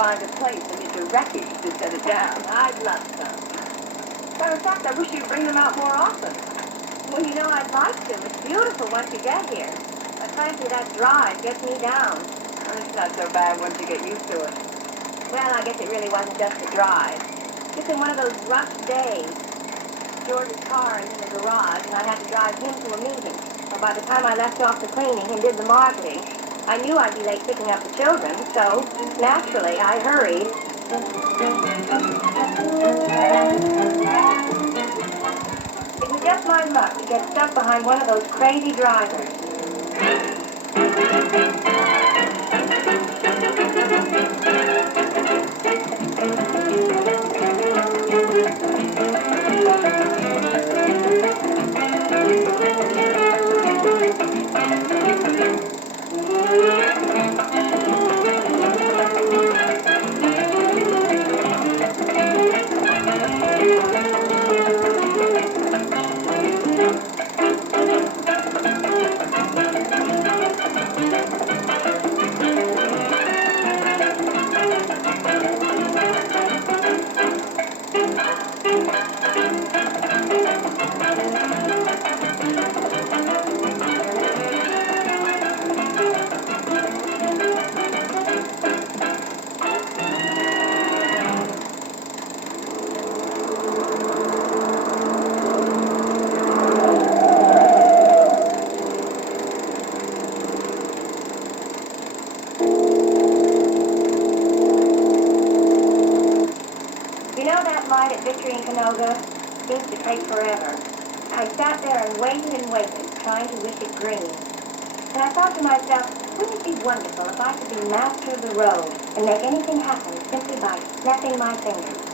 Find a place and use your wreckage to set it down. I'd love some. Matter of fact, I wish you'd bring them out more often. Well, you know, I'd like to. It's beautiful once you get here. But frankly, that drive gets me down. Well, it's not so bad once you get used to it. Well, I guess it really wasn't just the drive. Just in one of those rough days. George's car is in the garage, and I had to drive him to a meeting. Well, by the time I left off the cleaning and did the marketing, I knew I'd be late picking up the children, so naturally I hurried. It was just my luck to get stuck behind one of those crazy drivers. Seems to take forever. I sat there and waited, trying to wish it green. And I thought to myself, wouldn't it be wonderful if I could be master of the road and make anything happen simply by snapping my fingers?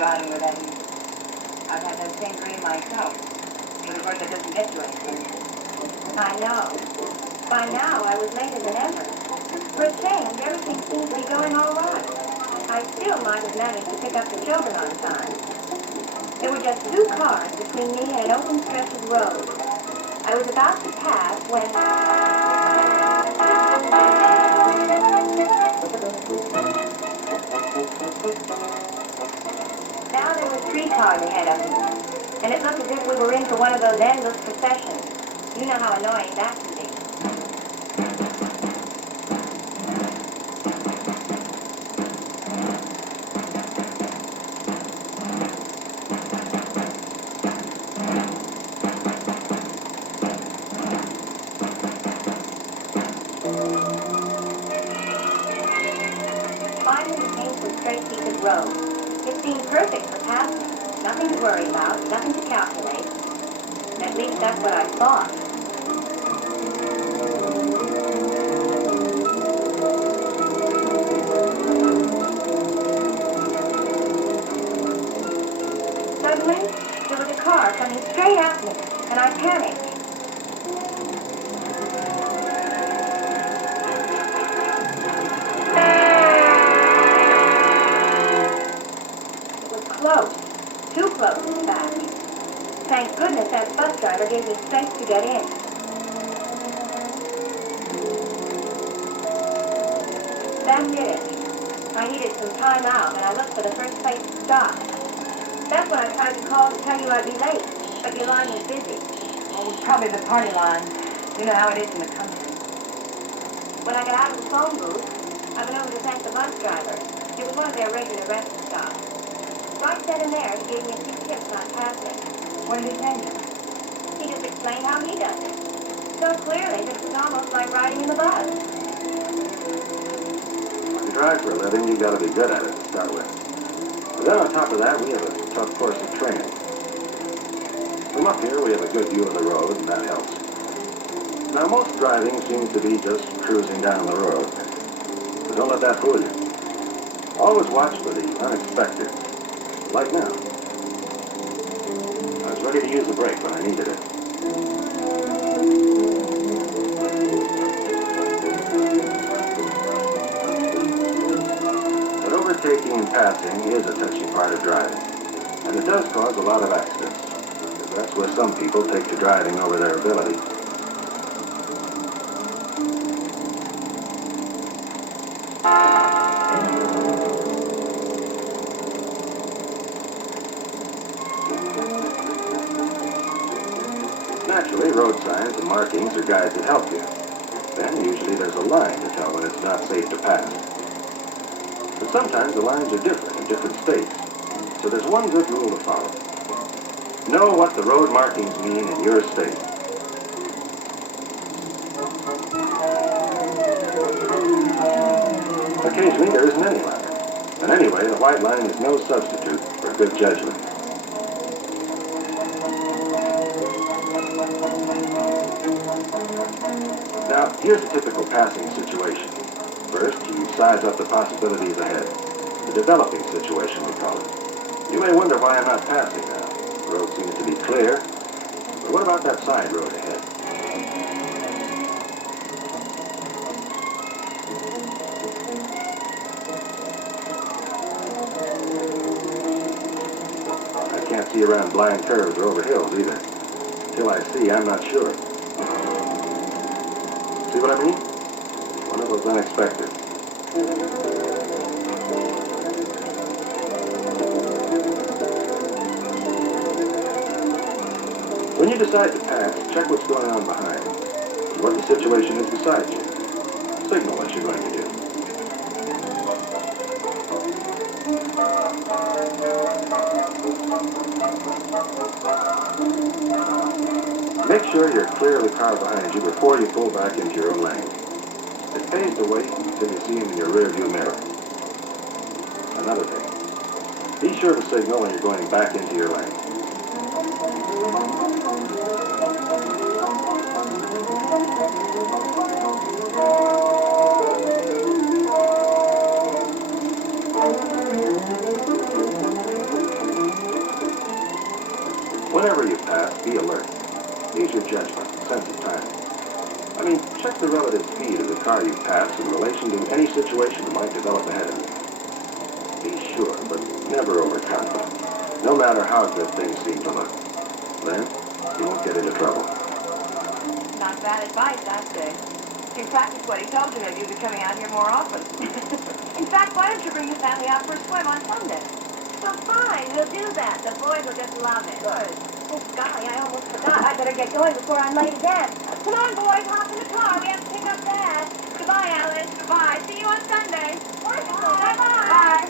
driving with that easy. I've had that same dream myself. But of course that doesn't get you anything. I know. By now I was later than ever. For a change, everything seemed to be going all right. I still might have managed to pick up the children on time. There were just 2 cars between me and an open stretch of road. I was about to pass when... Now there were 3 cars ahead of me, and it looked as if we were in for one of those endless processions. You know how annoying that can be. Finally, we came to a straight piece of road. It seemed perfect for passing. Nothing to worry about, nothing to calculate. At least that's what I thought. Suddenly, there was a car coming straight at me, and I panicked. Close. Too close, in fact. Thank goodness that bus driver gave me strength to get in. That did it. I needed some time out, and I looked for the first place to stop. That's when I tried to call to tell you I'd be late, but your line was busy. Oh, probably the party line. You know how it is in the country. When I got out of the phone booth, I went over to thank the bus driver. It was one of their regular rest stops. Right then and there, he gave me a few tips on passing. What did he tell you? He just explained how he does it. So clearly, this is almost like riding in the bus. When you drive for a living, you gotta be good at it to start with. But then on top of that, we have a tough course of training. From up here, we have a good view of the road, and that helps. Now, most driving seems to be just cruising down the road. But don't let that fool you. Always watch for the unexpected. Like now. I was ready to use the brake when I needed it. But overtaking and passing is a touchy part of driving. And it does cause a lot of accidents. Because that's where some people take to driving over their ability. Naturally, road signs and markings are guides that help you. Then, usually there's a line to tell when it's not safe to pass. But sometimes the lines are different in different states. So there's one good rule to follow. Know what the road markings mean in your state. Occasionally, there isn't any line. And anyway, the white line is no substitute for good judgment. Now, here's a typical passing situation. First, you size up the possibilities ahead. The developing situation, we call it. You may wonder why I'm not passing now. The road seems to be clear. But what about that side road ahead? I can't see around blind curves or over hills either. Until I see, I'm not sure. See what I mean? One of those unexpected. When you decide to pass, check what's going on behind and what the situation is beside you. Signal what you're going to do. Make sure you're clear of the car behind you before you pull back into your own lane. It pays to wait until you see him in your rearview mirror. Another thing, be sure to signal when you're going back into your lane. Whenever you pass, be alert. Use your judgment, sense of timing. I mean, check the relative speed of the car you pass in relation to any situation that might develop ahead of you. Be sure, but never overconfident, no matter how good things seem to look. Then, you won't get into trouble. Not bad advice, I'd say. If you practice what he told you, maybe you'll be coming out here more often. In fact, why don't you bring the family out for a swim on Sunday? Well, fine, we'll do that. The boys will just love it. Good. Oh, golly, I almost forgot. I better get going before I'm late again. Come on, boys, hop in the car. We have to pick up Dad. Goodbye, Alice. Goodbye. See you on Sunday. Bye. Bye.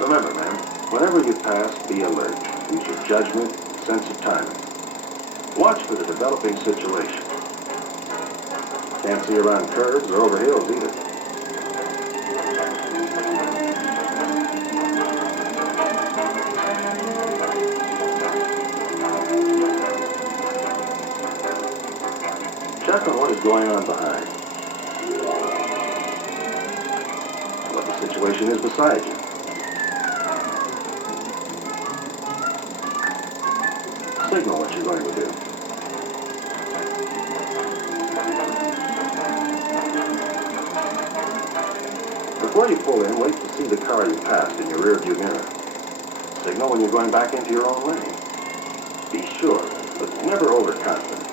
Remember, man, whenever you pass, be alert. Use your judgment, sense of timing. Watch for the developing situation. Can't see around curves or over hills either. Check on what is going on behind. What the situation is beside you. Signal what you're going to do. Before you pull in, wait to see the car you passed in your rearview mirror. Signal when you're going back into your own lane. Be sure, but never overconfident.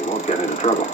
You won't get into trouble.